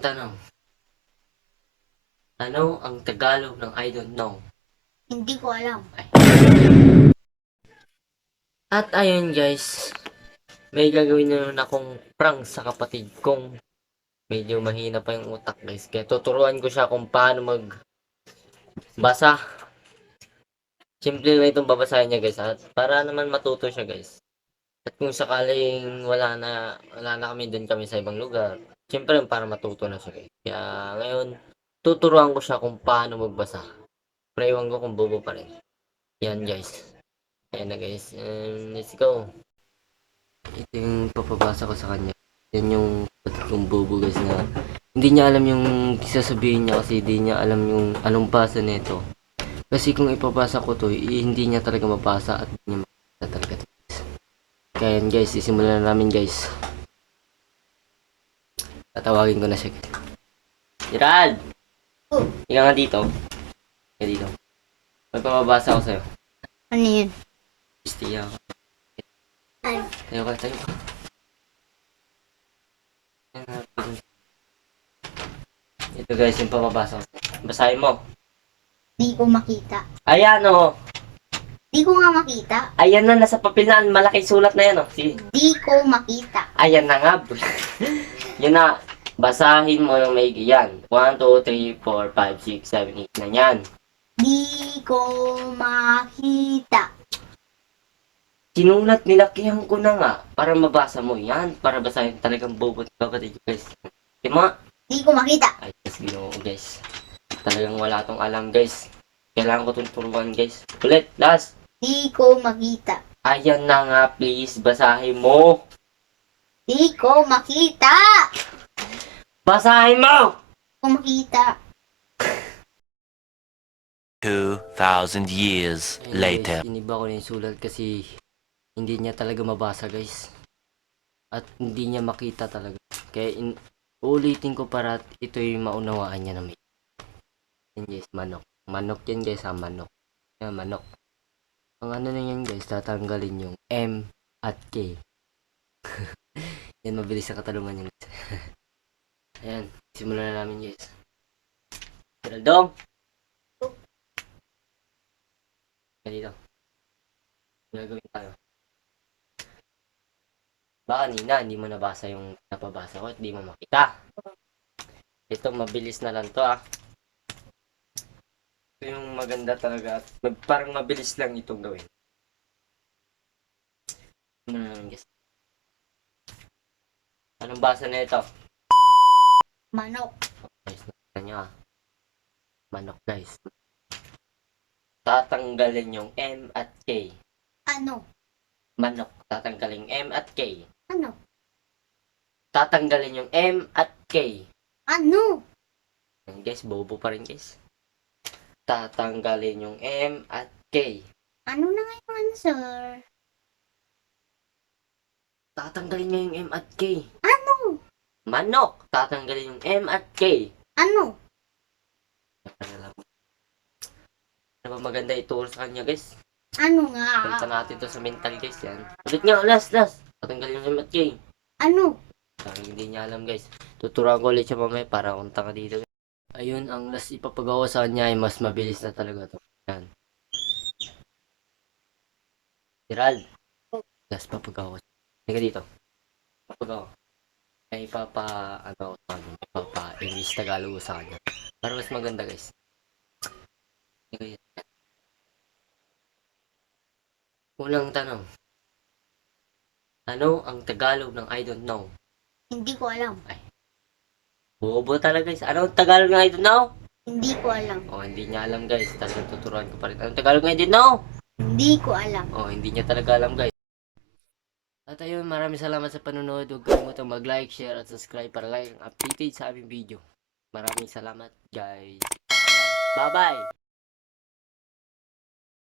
Tanong, ano ang Tagalog ng I don't know? Hindi ko alam. At ayun guys, may gagawin na naman akong prank sa kapatid kong medyo mahina pa yung utak guys. Kaya tuturuan ko siya kung paano magbasa. Simple na itong babasahin niya guys at para naman matuto siya guys. At kung sakaling wala na kami doon kami sa ibang lugar, siyempre para matuto na siya guys. Kaya ngayon, tuturuan ko siya kung paano magbasa. Pero ewan ko kung bobo pa rin. Yan guys. Ayan na guys. Let's go. Ito yung papabasa ko sa kanya. Yan yung kapatid kong bobo guys na hindi niya alam yung sasabihin niya kasi hindi niya alam yung anong basa nito. Kasi kung ipabasa ko to, hindi niya talaga mabasa at hindi niya makita talaga to. Kaya yan guys, sisimulan na namin guys. Tatawagin ko na siya guys. Gerald! Oh. Ika nga dito. Ika dito. May papabasa ko sa'yo. Ano yun? Istiya ako. Ay. Tayo ka, tayo ka. Ito guys, yung papabasa ko. Basahin mo. Di ko makita. Ayan o. Di ko nga makita. Ayan na, nasa papel na. Malaking sulat na yan o. Sige. Di ko makita. Ayan na nga. Yan na. Basahin mo ng maigi yan. 1, 2, 3, 4, 5, 6, 7, 8 na yan. Di ko makita. Sinulat, nilakihan ko na nga. Para mabasa mo yan. Para basahin talagang bobo at kapatid guys. Diba? Di ko makita. Ay, ginoo guys. Talagang wala tong alam guys. Kailangan ko itong turuan guys. Ulit, last. Di ko makita. Ayan na nga, please. Basahin mo. Di ko makita. Basahin mo! Di ko makita. 2,000 years later. Guys, iniba ko na yung sulat kasi hindi niya talaga mabasa guys. At hindi niya makita talaga. Kaya uulitin ko para ito yung maunawaan niya na may. Yan guys, manok. Manok yan guys ha, manok. Yan, manok. Ang ano na yan guys, tatanggalin yung M at K. Yan, mabilis sa katalungan yan guys. Ayan, simulan na namin guys. Geraldong! Dito. Gagawin tayo. Baka kanina, hindi mo nabasa yung napabasa ko at hindi mo makita. Ito, mabilis na lang to ah. Ito yung maganda talaga at parang mabilis lang itong gawin. Ano na naman guys? Anong basa na ito? Manok. Guys, nakita nyo ah. Manok guys. Tatanggalin yung M at K. Ano? Manok. Tatanggalin yung M at K. Ano? Tatanggalin yung M at K. Ano? Yan guys, bobo pa rin guys. Tatanggalin yung M at K. Ano na nga yung answer? Tatanggalin niya yung M at K. Ano? Manok. Tatanggalin yung M at K. Ano? Ano ba maganda ituro sa kanya guys? Ano nga? Punta natin to sa mental guys yan. Ulit nga, last. Tatanggalin yung M at K. Ano? Parang hindi niya alam guys. Tuturuan ko ulit siya mamaya para unta ka dito. Ayun, ang last ipapagawa sa kanya ay mas mabilis na talaga to. Yan. Gerald. Last papagawa. Halika dito. Papagawa. Ay ano sa kanya. English Tagalog sa kanya. Para mas maganda guys. Okay. Unang tanong. Ano ang Tagalog ng I don't know? Hindi ko alam. Bobo talaga guys. Ano ang Tagalog ng I don't know? Hindi ko alam. Oh, hindi niya alam guys. Talagang tuturuan ko pa rin. Anong Tagalog ng I don't know? Hindi ko alam. Oh, hindi niya talaga alam guys. At ayun, maraming salamat sa panonood. Huwag kalimutang mag-like, share at subscribe para like ang updated sa aming video. Maraming salamat guys. Bye-bye!